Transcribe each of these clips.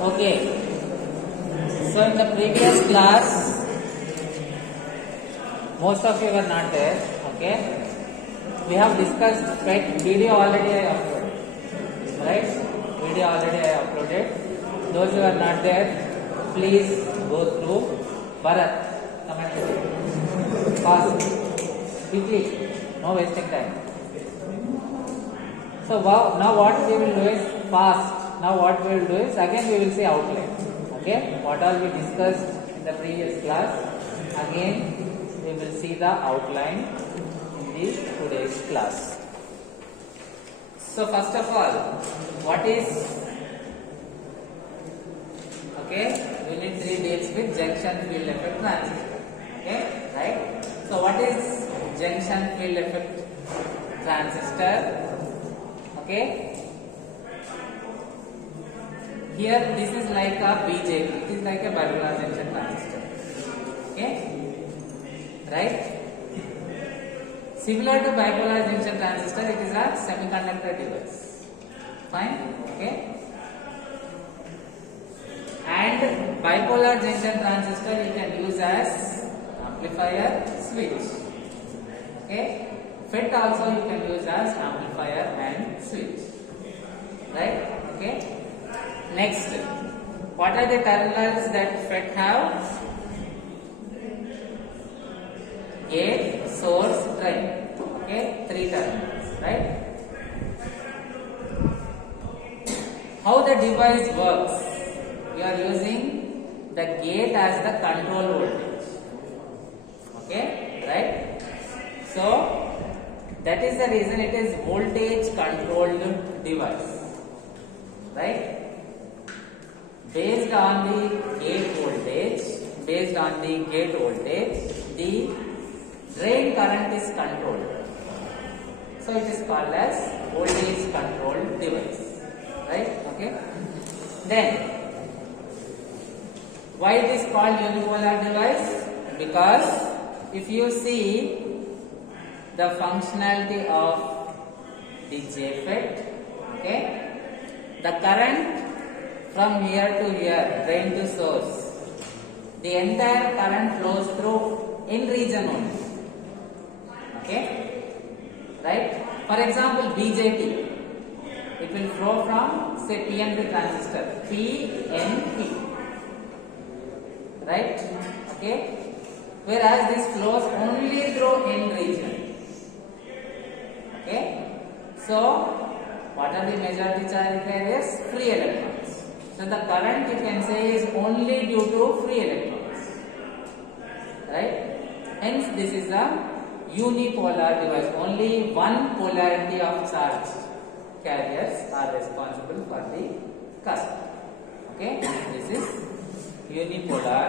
Okay. So in the previous class, most of you were not there. Okay. We have discussed FET video already I uploaded. Right? Video already I uploaded. Those who are not there, please go through. Bharat, come and fast, quickly, no wasting time. So now what we will do is fast. Now what we will do is again we will see outline. Okay, what all we discussed in the previous class. Again we will see the outline in the today's class. So first of all, what is Unit 3 deals with junction field effect transistor. Okay, right? So what is junction field effect transistor? Okay, here this is like a BJT. It is like a bipolar junction transistor. Okay, right? Similar to bipolar junction transistor, it is a semiconductor device. Fine. Okay. And bipolar junction transistor you can use as amplifier switch. Okay. FET also you can use as amplifier and switch. Right? Okay. Next, what are the terminals that FET have? Gate, source, drain. Okay, 3 terminals. Right? How the device works? You are using the gate as the control voltage. Okay, right? So that is the reason it is voltage controlled device. Right? Based on the gate voltage, the drain current is controlled. So it is called as voltage controlled device. Right? Okay. Then why it is called unipolar device? Because if you see the functionality of the JFET, okay, the current from here to here, drain to source, the entire current flows through in region only. Okay, right? For example, BJT, it will flow from say PNP transistor, PNP. Right? Okay. Whereas this flows only through N region. Okay. So, what are the majority charge carriers? Free electrons. So, the current you can say is only due to free electrons. Right? Hence, this is a unipolar device. Only one polarity of charge carriers are responsible for the current. Okay. This is unipolar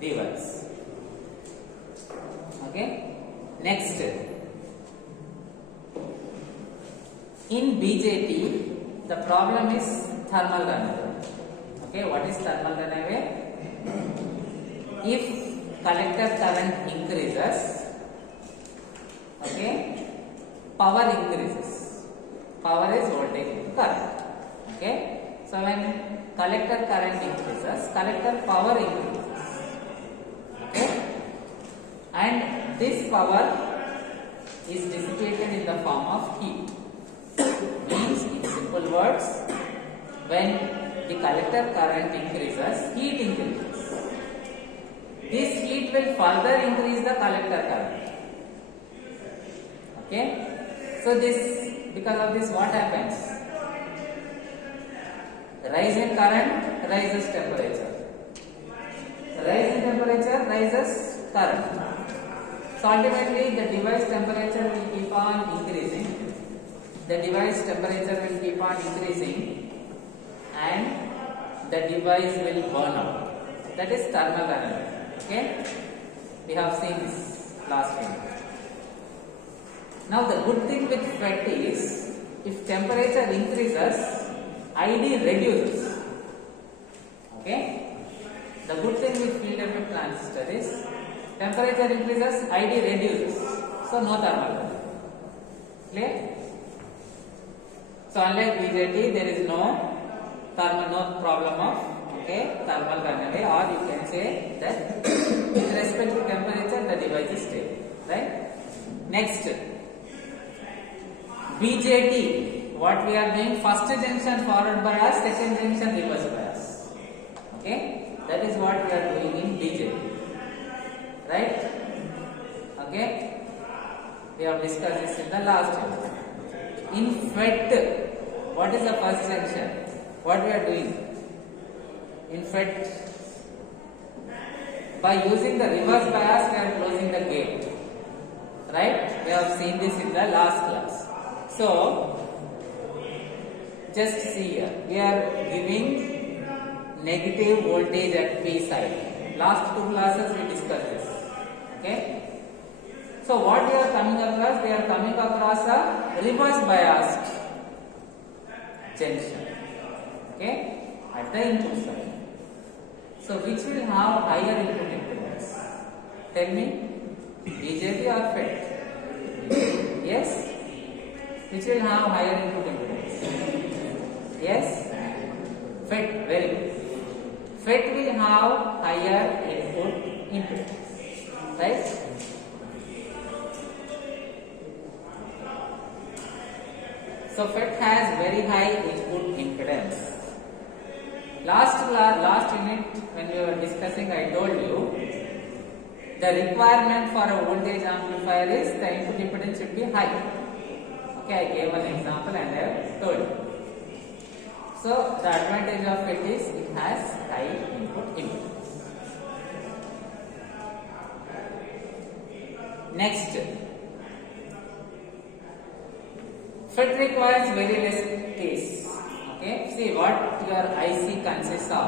device. Okay. Next, in BJT, the problem is thermal runaway. Okay, what is thermal runaway? If collector current increases, okay, power increases. Power is voltage into current. Okay. So when collector current increases, collector power increases. Okay? And this power is dissipated in the form of heat. Means, in simple words, when the collector current increases, heat increases. This heat will further increase the collector current. Okay? So because of this, what happens? Rise in current rises temperature. Rise in temperature rises current. So ultimately the device temperature will keep on increasing. The device temperature will keep on increasing and the device will burn out. That is thermal runaway. Okay? We have seen this last time. Now the good thing with FET is if temperature increases, ID reduces. Okay? The good thing with field effect transistor is temperature increases, ID reduces. So no thermal runaway. Clear? So unlike BJT, there is no thermal, no problem of thermal runaway, or you can say that with respect to temperature the device is stable, right? Next, BJT, what we are doing, first junction forward bias, second junction reverse bias. Okay, that is what we are doing in BJT, right? Okay, we have discussed this in the last chapter. In FET, what is the first junction? What we are doing in FET? By using the reverse bias, we are closing the gate, right? We have seen this in the last class. So, just see here, we are giving negative voltage at P side. Last two classes we discussed this. Okay. So what we are coming across? We are coming across a reverse biased junction. Okay, at the input side. So which will have higher input impedance? Tell me, BJT or FET? Yes. Which will have higher input impedance? Yes. FET. Very good. FET will have higher input impedance, right? So FET has very high input impedance. Last unit when we were discussing, I told you the requirement for a voltage amplifier is the input impedance should be high. Okay, I gave an example and I have told you. So the advantage of it is it has high input impedance. Next, FET requires very less case. Okay, see what your IC consists of.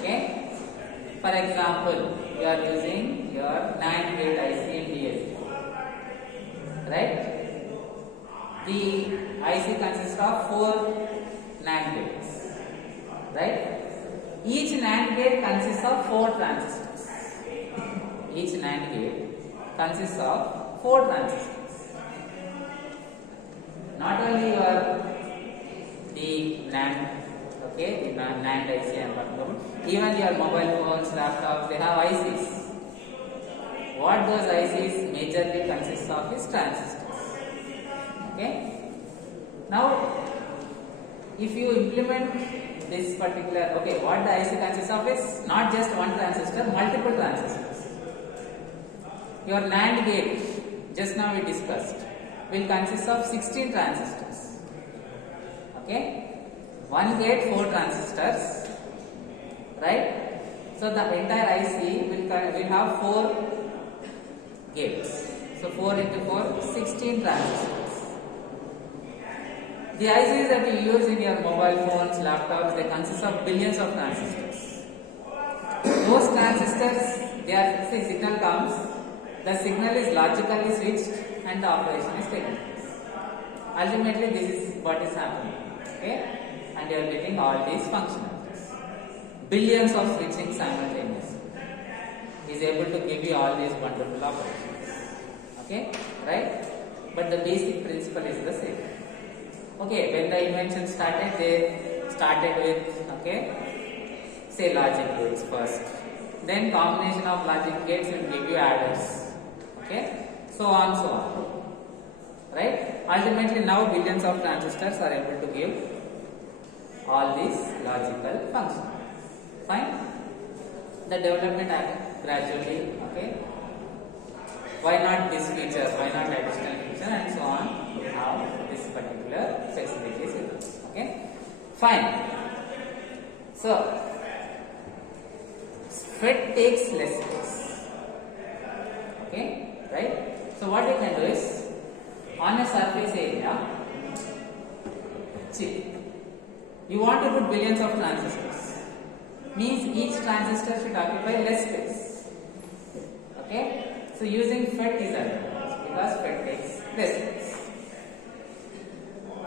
Okay, for example, you are using your NAND gate IC in DSP, right? The IC consists of 4 NAND gates, right? Each NAND gate consists of 4 transistors. Each NAND gate consists of 4 transistors. Not only your the NAND, okay, the NAND IC and whatever, even your mobile phones, laptops, they have ICs. What those ICs majorly consist of is transistors. Okay. Now, if you implement this particular, okay, what the IC consists of is not just one transistor, multiple transistors. Your NAND gate, just now we discussed, will consist of 16 transistors. Okay, one gate 4 transistors, right? So the entire IC will have 4 gates. So 4 into 4, 16 transistors. The ICs that you use in your mobile phones, laptops, they consist of billions of transistors. Those transistors, see, signal comes, the signal is logically switched and the operation is taken place. Ultimately, this is what is happening. Okay, and you are getting all these functionalities. Billions of switching simultaneously is able to give you all these wonderful operations. Okay, right? But the basic principle is the same. Okay, when the invention started, they started with, okay, say logic gates first. Then combination of logic gates will give you adders. Okay, so on, so on. Right? Ultimately, now billions of transistors are able to give all these logical functions. Fine? The development happened gradually. Okay? Why not this feature? Why not additional feature? And so on. How this particular facilities with us. Okay? Fine. So, FET takes less space. Okay? Right? So, what we can do is, on a surface area, chip, you want to put billions of transistors. Means each transistor should occupy less space. Okay? So using FET is advantage because FET takes less space.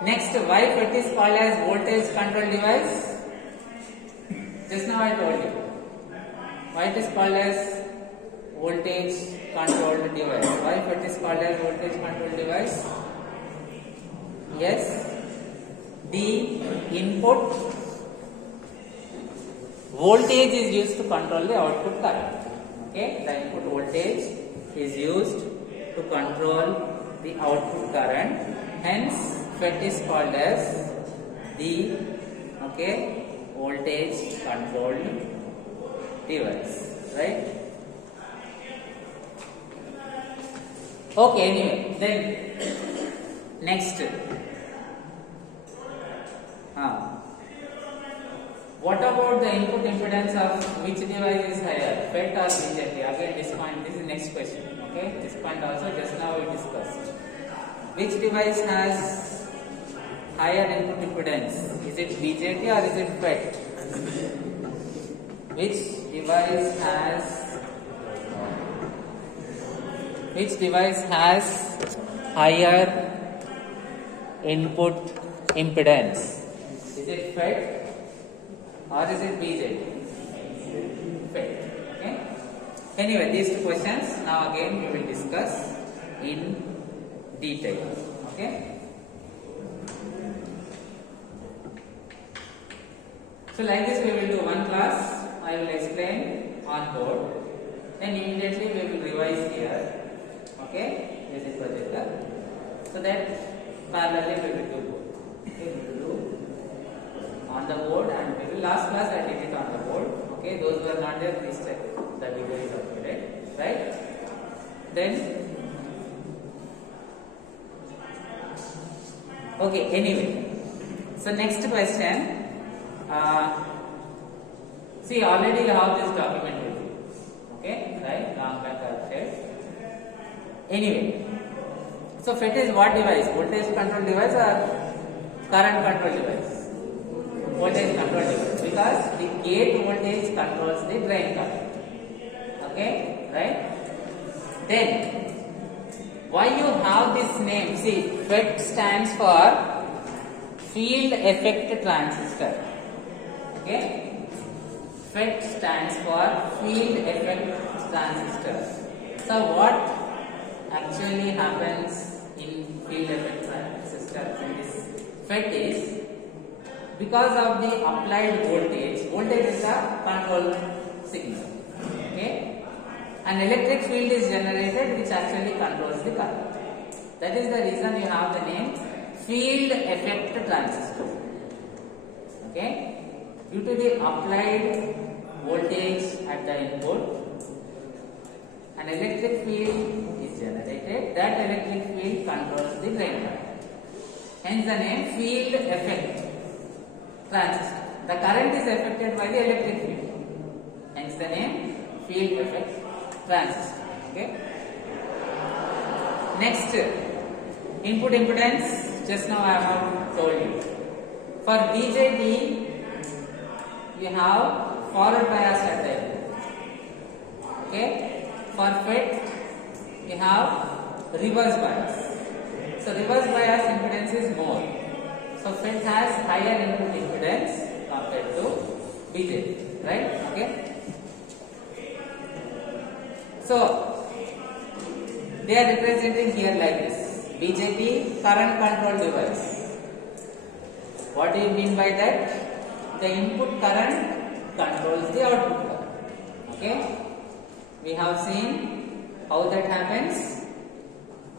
Next, why FET is called as voltage control device? Just now I told you. Why it is called as voltage controlled device? Why FET is called as voltage control device? Yes. the input voltage is used to control the output current. Okay, the input voltage is used to control the output current. Hence, FET is called as the voltage controlled device, right? Okay, anyway, then next, what about the input impedance of which device is higher, FET or BJT? Again, this point, this is next question. Okay, this point also just now we discussed. Which device has higher input impedance? Is it BJT or is it FET? Which device has higher input impedance? Is it FET or is it BJT? FET. Okay. Anyway, these two questions now again we will discuss in detail. Okay. So like this we will do one class. I will explain on board. Then immediately we will revise here. Okay. This is projector. So that parallelly we will do both. Okay. We will do on the board and we will last class I did it on the board. Okay. Those who are not there, please check the video is uploaded. Right. Then. Okay, anyway, so next question, see already you have this document with you, okay, right, long back I've shared. Anyway, so FET is what device, voltage control device or current control device? Voltage control device, because the gate voltage controls the drain current, okay, right. Then, why you have this name? See, FET stands for field effect transistor. Okay, FET stands for field effect transistor. So, what actually happens in field effect transistor in this FET is because of the applied voltage. Voltage is a control signal. Okay. An electric field is generated which actually controls the current. That is the reason you have the name field effect transistor. Okay. Due to the applied voltage at the input, an electric field is generated. That electric field controls the drain current. Hence the name field effect transistor. The current is affected by the electric field. Hence the name field effect transistor. Okay. Next, input impedance. Just now I have told you. For BJT, you have forward bias at the input. Okay. For FET, you have reverse bias. So reverse bias impedance is more. So FET has higher input impedance compared to BJT. Right? Okay. So, they are representing here like this. BJT, current control device. What do you mean by that? The input current controls the output current. Okay? We have seen how that happens.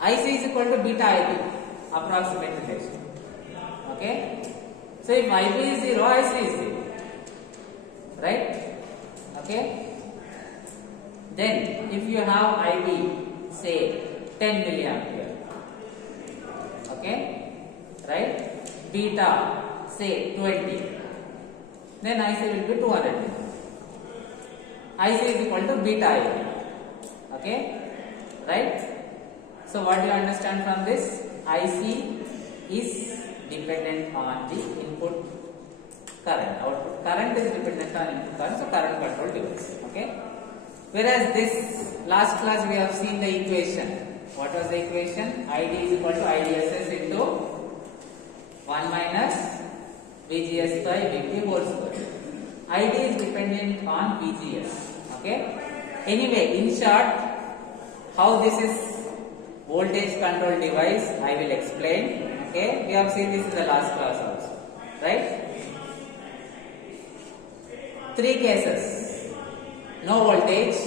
IC is equal to beta IB, approximate relation. Okay? So, if IB is 0, IC is 0. Right? Okay? Then, if you have IB, say 10 milliampere, okay, right? Beta, say 20, then IC will be 200. IC is equal to beta IB, okay, right? So, what do you understand from this? IC is dependent on the input current. Output current is dependent on input current, so current control device, okay. Whereas this last class we have seen the equation. What was the equation? ID is equal to IDSS into 1 minus VGS by VP whole square. ID is dependent on VGS. Okay. Anyway, in short, how this is voltage control device I will explain. Okay, we have seen this in the last class also, right? 3 cases. No voltage,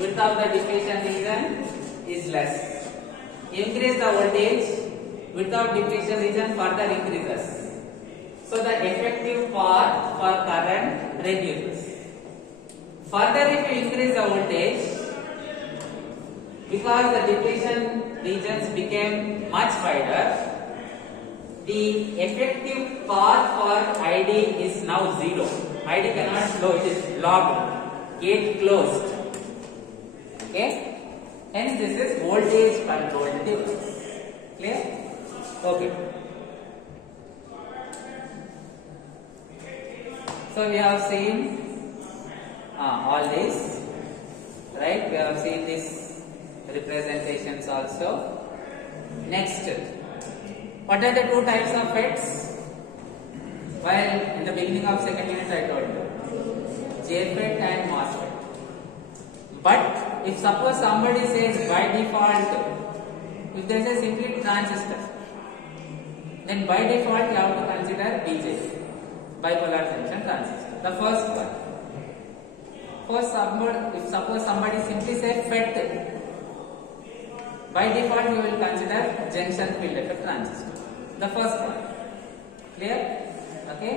width of the depletion region is less. Increase the voltage, width of depletion region further increases. So the effective path for current reduces. Further, if you increase the voltage, because the depletion regions became much wider, the effective path for ID is now 0. ID cannot flow, it is locked, gate closed. Okay? Hence this is voltage controlled device. Clear? Okay. So we have seen all these, right? We have seen these representations also. Next, what are the 2 types of FETs? While in the beginning of second unit I told you, JFET and MOSFET. But if suppose somebody says by default, if there is a simply transistor, then by default you have to consider BJT, bipolar junction transistor. The first one. If suppose somebody simply says FET, by default you will consider junction field effect transistor. The first one. Clear? Okay?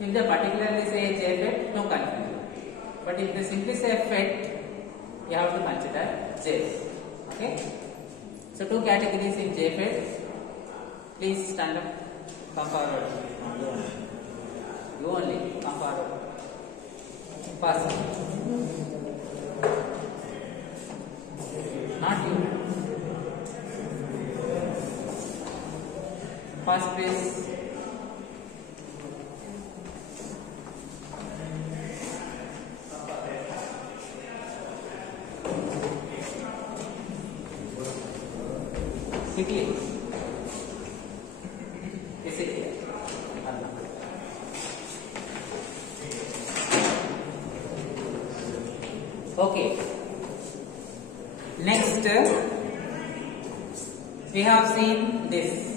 If they particularly say JFET, no confusion. But if they simply say FET, you have to consider JFET. Okay? So 2 categories in JFET. Please stand up. Come forward. You only. Come forward. Pass. Not you. First please. Quickly. Is it here? Okay. Next, we have seen this.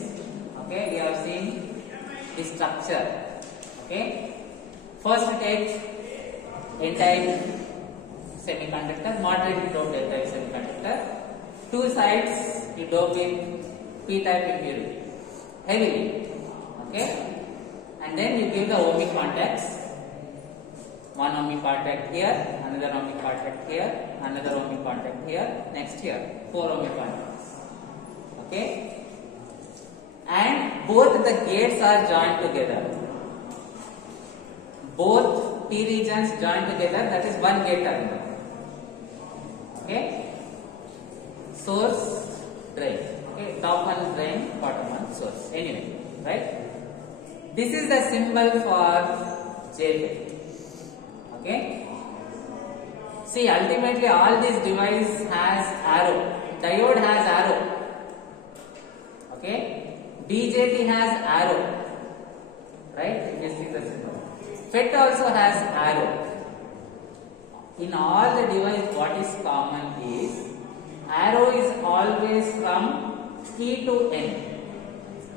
Okay, we have seen the structure. Okay, first take N-type semiconductor, moderately doped N-type semiconductor. 2 sides you dope with P-type impurity heavily. Okay, and then you give the ohmic contacts. 1 ohmic contact here, another ohmic contact here, another ohmic contact here, next here, 4 ohmic contacts. Okay. And both the gates are joined together. Both P regions joined together, that is one gate terminal. Okay. Source, drain. Okay. Top one drain, bottom one source. Anyway, right? This is the symbol for JFET. Okay. See, ultimately all this device has arrow. Diode has arrow. Okay. BJT has arrow, right? You can see the symbol. FET also has arrow. In all the device, what is common is arrow is always from P to N,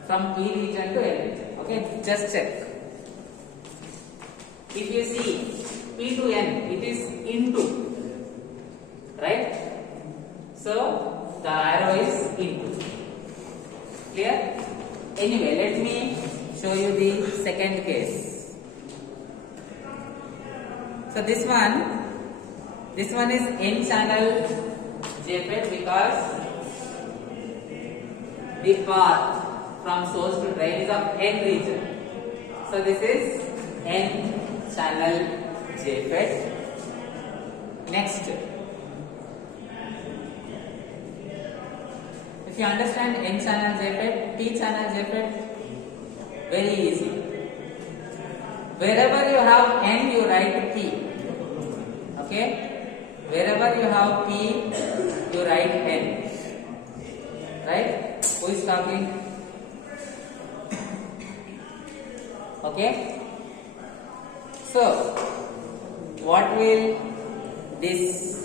from P region to N region. Okay, just check. If you see P to N, it is into, right? So the arrow is into. Clear? Anyway, let me show you the second case. So this one is N-channel JFET because the path from source to drain is of N region. So this is N-channel JFET. Next, if you understand N-channel JFET, P-channel JFET, very easy. Wherever you have N, you write P. Okay? Wherever you have P, you write N. Right? Who is talking? Okay? So, what will this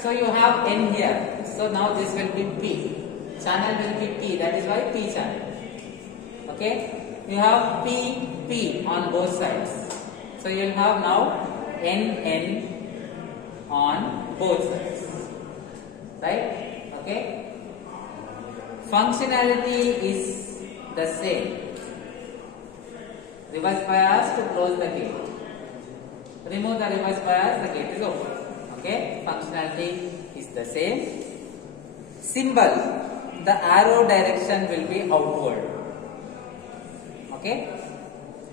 So you have N here. So now this will be P. Channel will be P. That is why P channel. Okay. You have P on both sides. So you will have now N on both sides. Right? Okay. Functionality is the same. Reverse bias to close the gate. Remove the reverse bias, the gate is open. Okay, functionality is the same. Symbol, the arrow direction will be outward. Okay,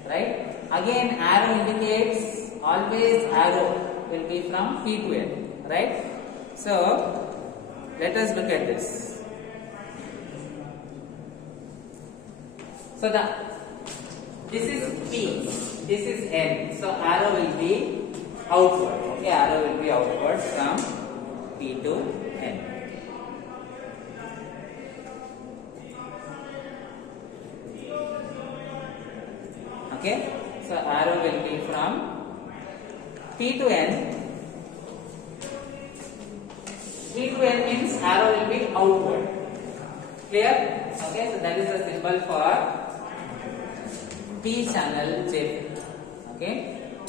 right? Again, arrow indicates always arrow will be from P to N. Right? So, let us look at this. So this is P, this is N. So arrow will be outward. Okay, arrow will be outward from P to N. Okay, so arrow will be from P to N. P to N means arrow will be outward. Clear? Okay, so that is the symbol for P channel JFET. Okay,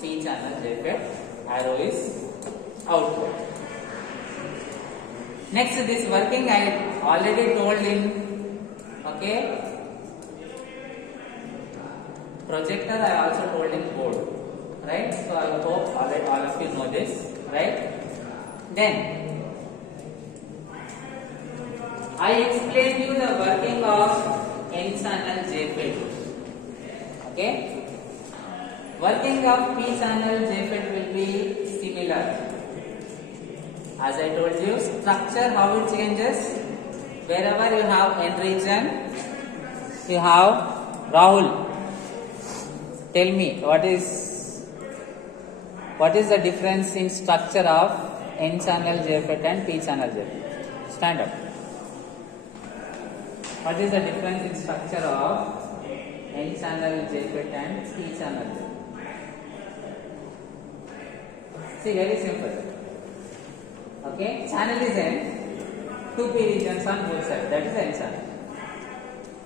P channel JFET, arrow is outward. Next, this working I already told in, okay, projector I also told in board, right? So I hope all of you know this, right? Then I explained you the working of N channel JFET. Okay, working of P channel JFET will be similar. As I told you, structure how it changes. Wherever you have N region, you have Rahul. Tell me what is the difference in structure of N channel JFET and P channel JFET? Stand up. What is the difference in structure of N channel JFET and P channel JFET? See, very simple. Okay, channel is N, two P regions on both sides. That is N channel.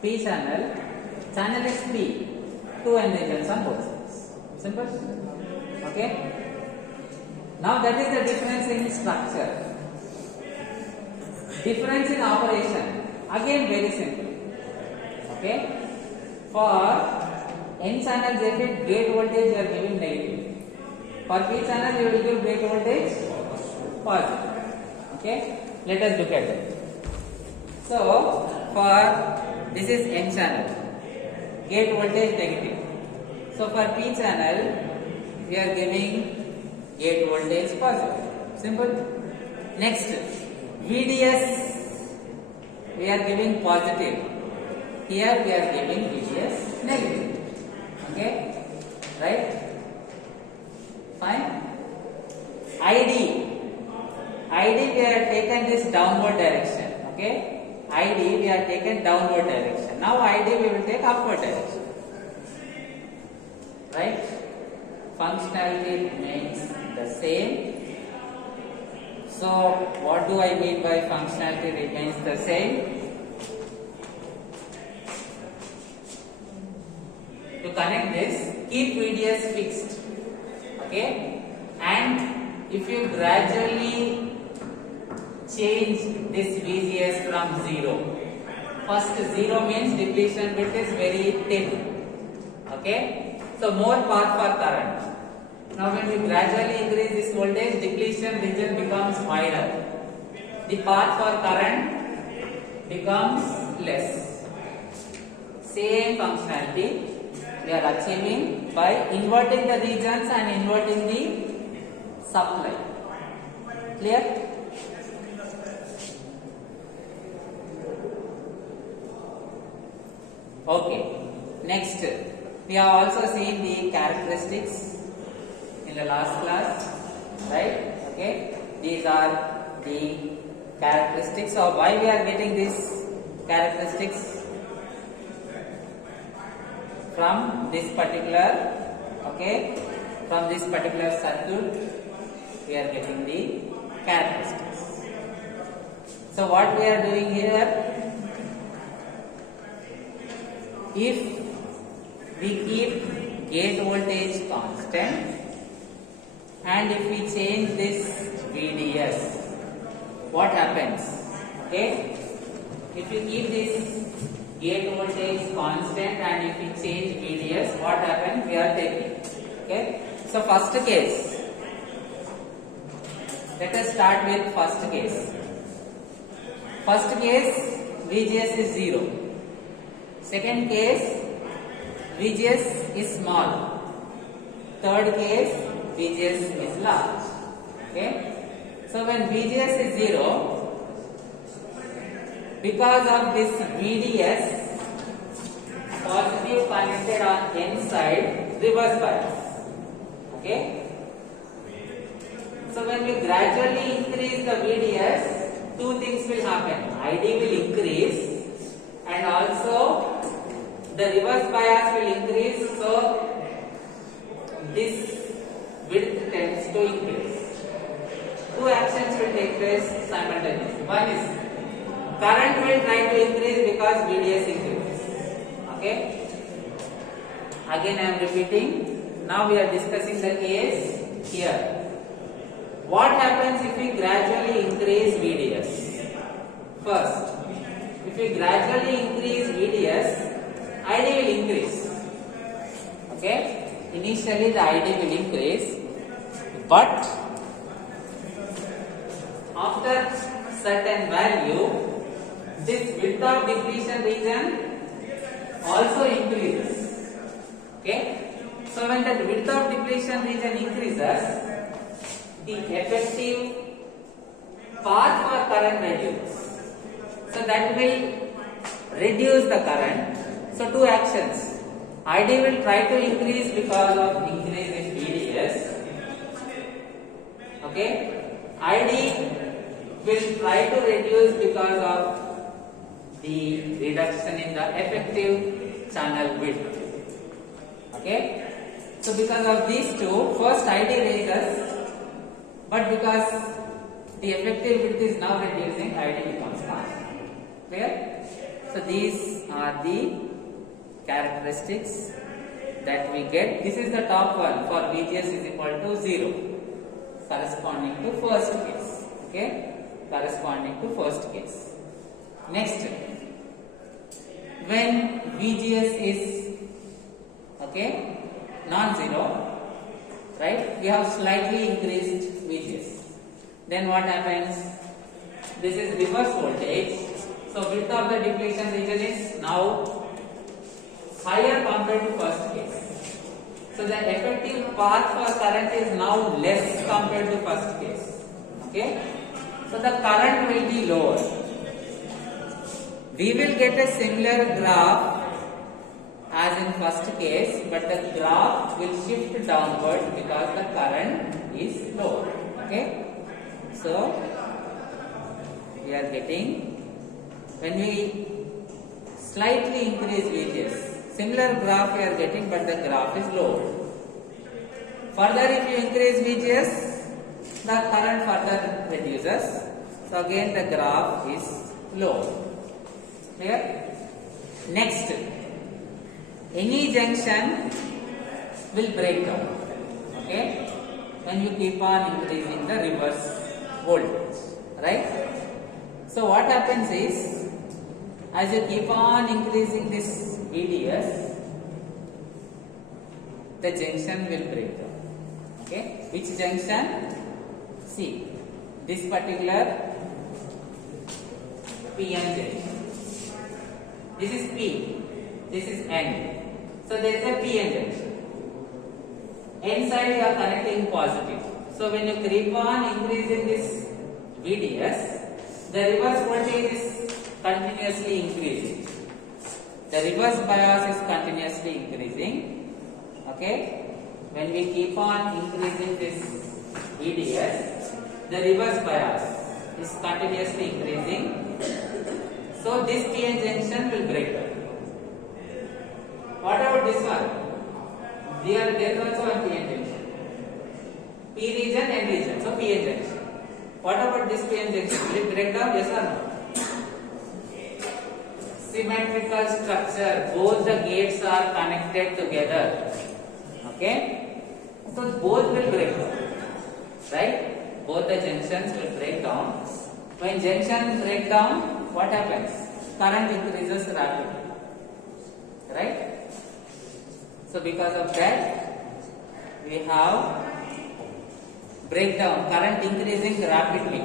P channel is P, two N regions on both sides. Simple. Okay. Now that is the difference in structure. Difference in operation. Again, very simple. Okay. For N channel JFET, gate voltage you are giving negative. For P channel you will give gate voltage positive. Okay, let us look at it. So for this is N channel, gate voltage negative. So for P channel we are giving gate voltage positive. Simple. Next, VDS we are giving positive. Here we are giving VDS negative. Okay, right? Fine. ID we have taken this downward direction. Okay, ID we have taken downward direction. Now ID we will take upward direction. Right? Functionality remains the same. So what do I mean by functionality remains the same? To connect this, keep VDS fixed. Okay, and if you gradually change this VGS from 0. First 0 means depletion bit is very thin. Okay, so more path for current. Now when we gradually increase this voltage, depletion region becomes wider. The path for current becomes less. Same functionality we are achieving by inverting the regions and inverting the supply. Clear? Okay. Next, we have also seen the characteristics in the last class, right? Okay. These are the characteristics of why we are getting these characteristics from this particular, okay, from this particular circuit we are getting the characteristics. So what we are doing here, if we keep gate voltage constant and if we change this VDS, what happens? Okay, if we keep this gate voltage constant and if we change VDS, what happens? We are taking. Okay, so first case, let us start with first case. First case, VGS is 0. Second case, VGS is small. Third case, VGS is large. Okay, so when VGS is 0, because of this VDS positive connected on N side, reverse bias. Okay, so when we gradually increase the VDS, two things will happen. ID will increase and also the reverse bias will increase, so this width tends to increase. Two actions will take place simultaneously. One is current will try to increase because VDS increases. Okay. Again I am repeating. Now we are discussing the case here. What happens if we gradually increase VDS? First, if we gradually increase VDS, ID will increase. Okay. Initially the ID will increase, but after certain value, this width of depletion region also increases. Okay, so when the width of depletion region increases, the effective path for current reduces. So that will reduce the current. So two actions. ID will try to increase because of increase in VDS. Okay, ID will try to reduce because of the reduction in the effective channel width. Okay, so because of these two, first ID raises, but because the effective width is now reducing, ID becomes constant. Clear? So these are the characteristics that we get. This is the top one for VGS is equal to 0, corresponding to first case. Okay, corresponding to first case. Next, when VGS is non-zero, right? We have slightly increased VGS. Then what happens? This is reverse voltage. So width of the depletion region is now higher compared to first case. So the effective path for current is now less compared to first case. Okay? So the current will be lower. We will get a similar graph as in first case, but the graph will shift downwards because the current is lower. Okay? So we are getting, when we slightly increase VGS, similar graph we are getting, but the graph is lower. Further, if you increase VGS, the current further reduces. So again the graph is lower. Clear? Next, any junction will break down. Okay? When you keep on increasing the reverse voltage, right? So what happens is, as you keep on increasing this VDS, the junction will break down. Okay? Which junction? See, this particular PN junction. This is P, this is N. So there is a PN junction. N side you are connecting positive. So when you keep on increasing this VDS, the reverse voltage is continuously increasing. The reverse bias is continuously increasing. Okay? When we keep on increasing this VDS, the reverse bias is continuously increasing. So this PN junction will break down. What about this one? There is also one PN junction. P region, N region. So PN junction. What about this PN junction? Will it break down? Yes or no? Symmetrical structure. Both the gates are connected together. Okay? So both will break down. Right? Both the junctions will break down. When junctions break down, what happens? Current increases rapidly. Right? So because of that, we have breakdown, current increasing rapidly.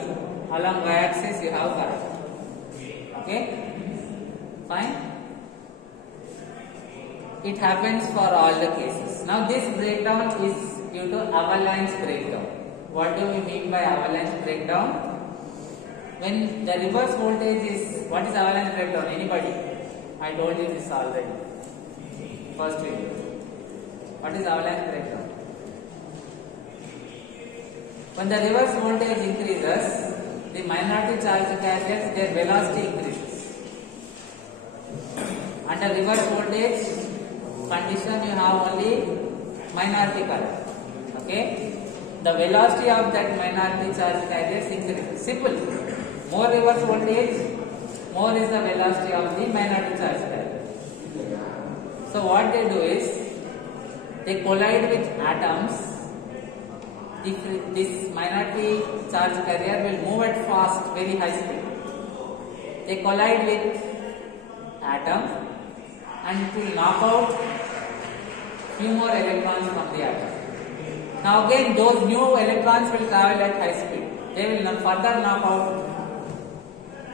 Along y-axis you have current. Okay? Fine? It happens for all the cases. Now this breakdown is due to avalanche breakdown. What do we mean by avalanche breakdown? When the reverse voltage is, what is avalanche breakdown? Anybody? I told you this already. First video. What is avalanche breakdown? When the reverse voltage increases, the minority charge carriers, their velocity increases. Under reverse voltage condition, you have only minority current. Okay? The velocity of that minority charge carriers increases. Simple. More reverse voltage, more is the velocity of the minority charge carrier. So what they do is, they collide with atoms. This minority charge carrier will move at fast, very high speed. They collide with atom and it will knock out few more electrons from the atom. Now again, those new electrons will travel at high speed. They will further knock out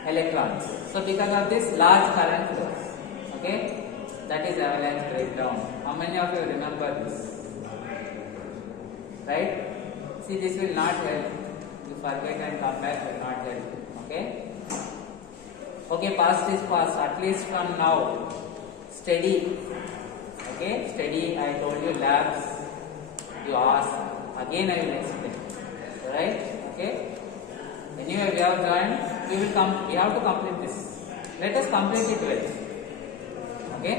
electrons. So because of this, large current flows. Okay, that is avalanche breakdown. How many of you remember this? Right? See, this will not help. You forget and come back will not help. Okay? Okay, past is past. At least from now, steady. Okay, steady. I told you labs. You ask. Again, I will explain. Right? Okay. Anyway, we have joined. We will come. We have to complete this. Let us complete it well. Okay.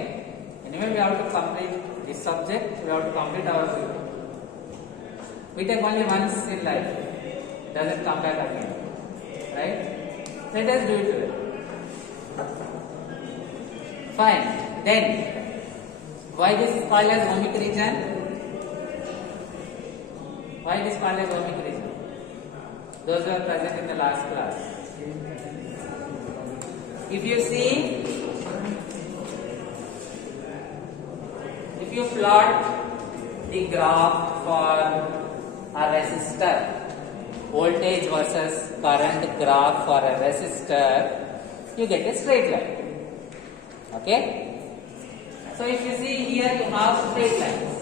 Anyway, we have to complete this subject. We have to complete our video. We take only once in life. It doesn't come back again. Right? Let us do it well. Fine. Then, why this is called as ohmic region? Why it is called as ohmic region? Those who are present in the last class. If you see, if you plot the graph for a resistor, voltage versus current graph for a resistor, you get a straight line. Okay? So if you see here, you have straight lines.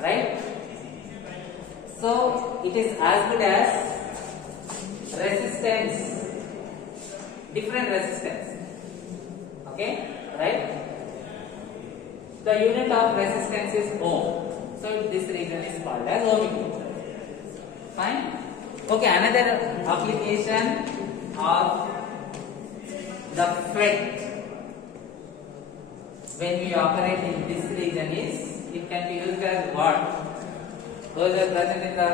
Right? So it is as good as resistance, different resistance. Okay? Right? The unit of resistance is ohm. So this region is called as ohmic region. Fine? Okay, another application of the FET when we operate in this region is, it can be used as what? Those are present in the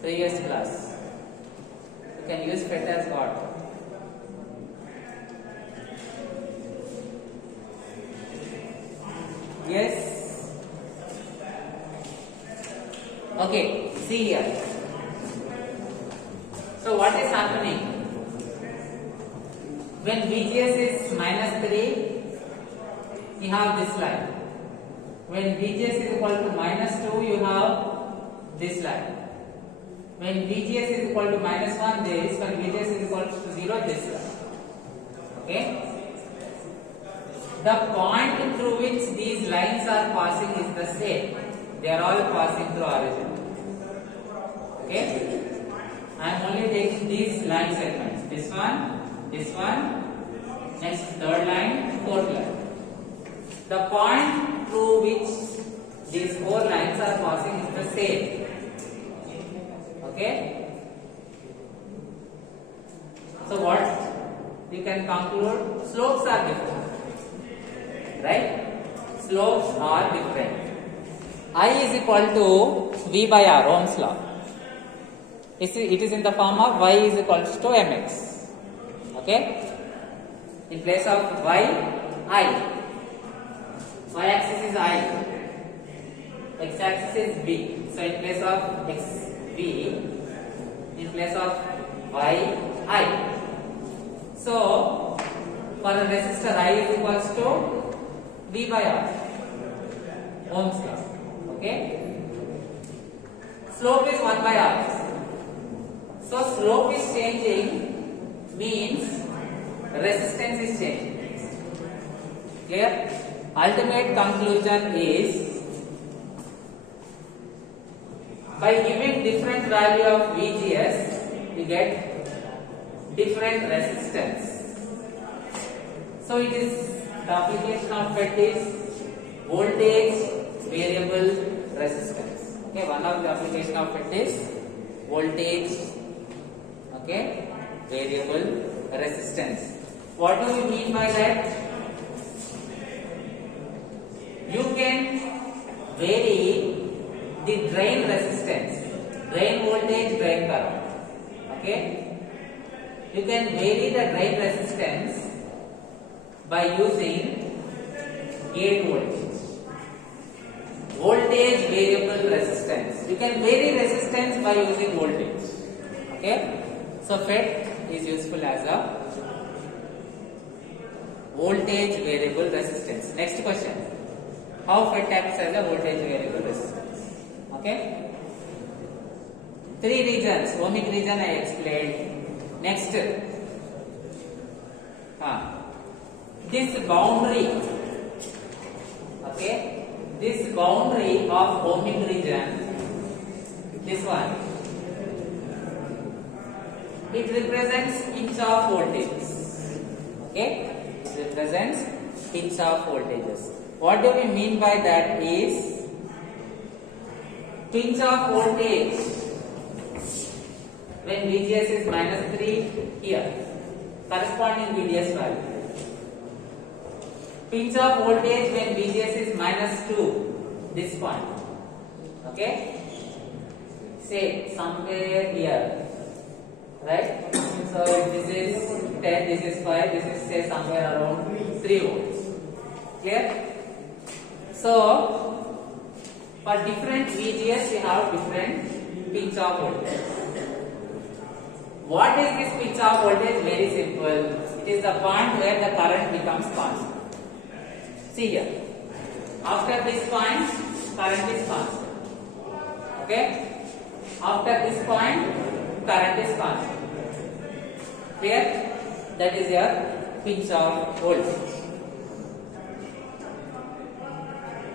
previous class. You can use FET as what? Yes? Okay, see here. So what is happening? When VGS is -3, you have this line. When VGS is equal to -2, you have this line. When VGS is equal to -1, this. When VGS is equal to 0, this line. Okay? The point through which these lines are passing is the same. They are all passing through origin. Okay? I am only taking these line segments. This one, next third line, fourth line. The point through which these four lines are passing is the same. Okay? So what you can conclude? Slopes are different. Right? Slopes are different. I is equal to V by R, Ohm's law. It is in the form of Y is equal to mx. Okay? In place of Y, I. Y axis is I. X axis is B. So in place of X, B. In place of Y, I. So for the resistor, I is equals to V by R. Ohm's law. Okay? Slope is 1 by R. So slope is changing means resistance is changing. Clear? Ultimate conclusion is by giving different value of VGS, we get different resistance. So it is the application of FET is voltage variable resistance. Okay, one of the application of FET is voltage, okay, variable resistance. What do we mean by that? You can vary the drain resistance, drain voltage, drain current. Okay, you can vary the drain resistance by using gate voltage. Voltage variable resistance. You can vary resistance by using voltage. Okay, so FET is useful as a voltage variable resistance. Next question. How FET acts as a voltage variable resistance? Okay. 3 regions. Ohmic region I explained. Next. This boundary. Okay. This boundary of ohmic region. This one. It represents pinch off voltage. Okay. It represents pinch off voltages. What do we mean by that is pinch off voltage when VGS is -3 here, corresponding VDS value. Pinch off voltage when VGS is -2, this point. Okay? Say somewhere here, right? So this is 10, this is 5, this is say somewhere around 3 volts. Clear? So, for different VGS, we have different pinch off voltage. What is this pinch off voltage? Very simple. It is the point where the current becomes constant. See here. After this point, current is constant. Okay? After this point, current is constant. Clear? That is your pinch off voltage.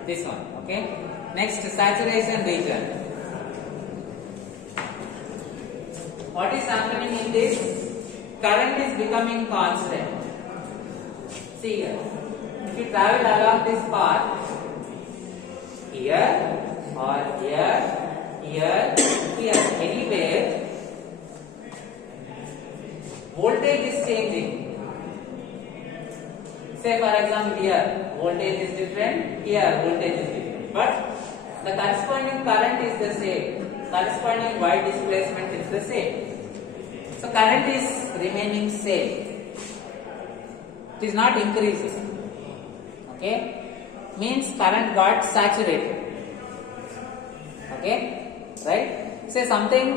This one, okay? Next, saturation region. What is happening in this? Current is becoming constant. See here. If you travel along this path, here or here, anywhere, voltage is changing. Say for example here, voltage is different, here voltage is different. But the corresponding current is the same. Corresponding Y displacement is the same. So current is remaining same. It is not increasing. Okay? Means current got saturated. Okay? Right? Say something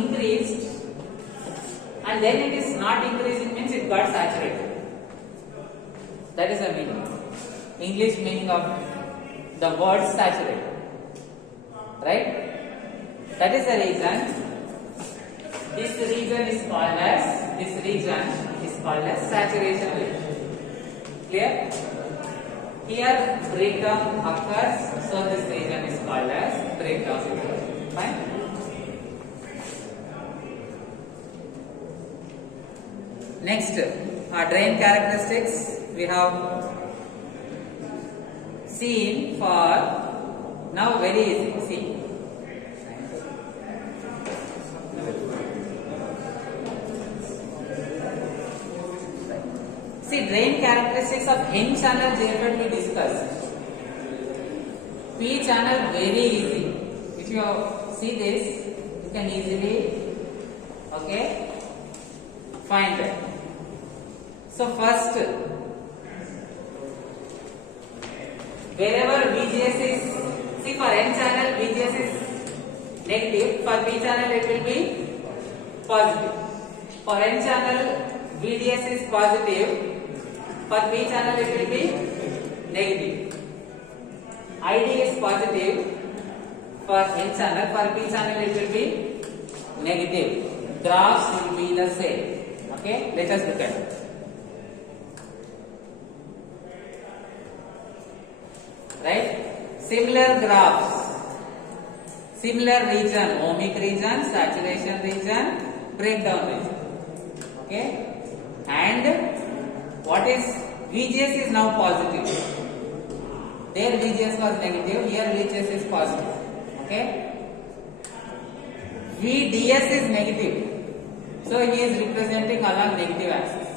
increased and then it is not increasing means it got saturated. That is the meaning. English meaning of the word saturated. Right? That is the reason this region is called as saturation region. Clear? Here breakdown occurs, so this region is called as breakdown region. Fine? Next, drain characteristics we have seen for now. Very easy. See. See, drain characteristics of N channel generator we discussed. P channel very easy. If you see this, you can easily, okay, find that. So first, wherever VGS is, see for N channel VGS is negative, for P channel it will be positive. For N channel VDS is positive, for P channel it will be negative. ID is positive for N channel, for P channel it will be negative. Graphs will be the same. Okay, let us look at it. Right? Similar graphs, similar region, ohmic region, saturation region, breakdown region. Okay? And what is VGS is now positive. There VGS was negative, here VGS is positive. Okay? VDS is negative. So he is representing along negative axis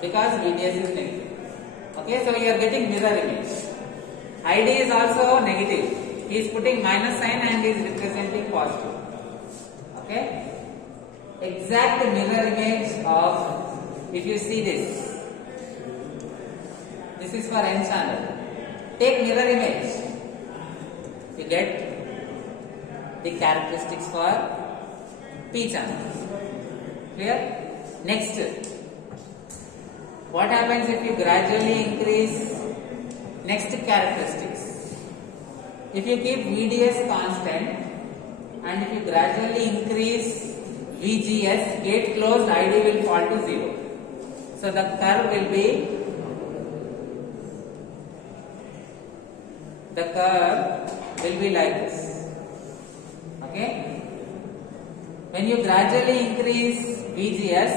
because VDS is negative. Okay, so you are getting mirror image. ID is also negative. He is putting minus sign and is representing positive. Okay? Exact mirror image of, if you see this is for N channel. Take mirror image. You get the characteristics for P channel. Clear? Next, what happens if you gradually increase? Next characteristics. If you keep VDS constant and if you gradually increase VGS, gate closed, ID will fall to 0. So the curve will be, like this. Okay? When you gradually increase VGS,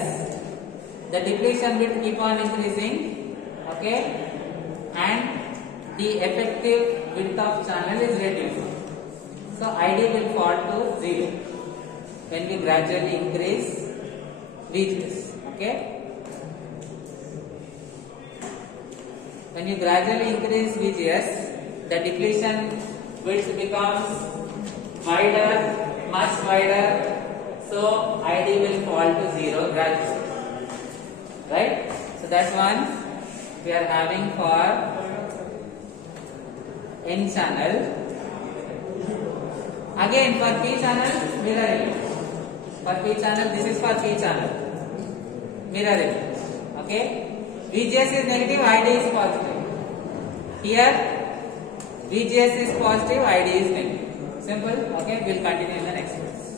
the depletion will keep on increasing. Okay? And the effective width of channel is reduced. So ID will fall to 0 when we gradually increase VGS. Okay? When you gradually increase VGS, the depletion width becomes wider, much wider. So ID will fall to 0 gradually. Right? So that's one we are having for N channel. Again for P channel, mirror image. For P channel, this is for P channel. Mirror image. Okay? VGS is negative, ID is positive. Here, VGS is positive, ID is negative. Simple. Okay? We'll continue in the next class.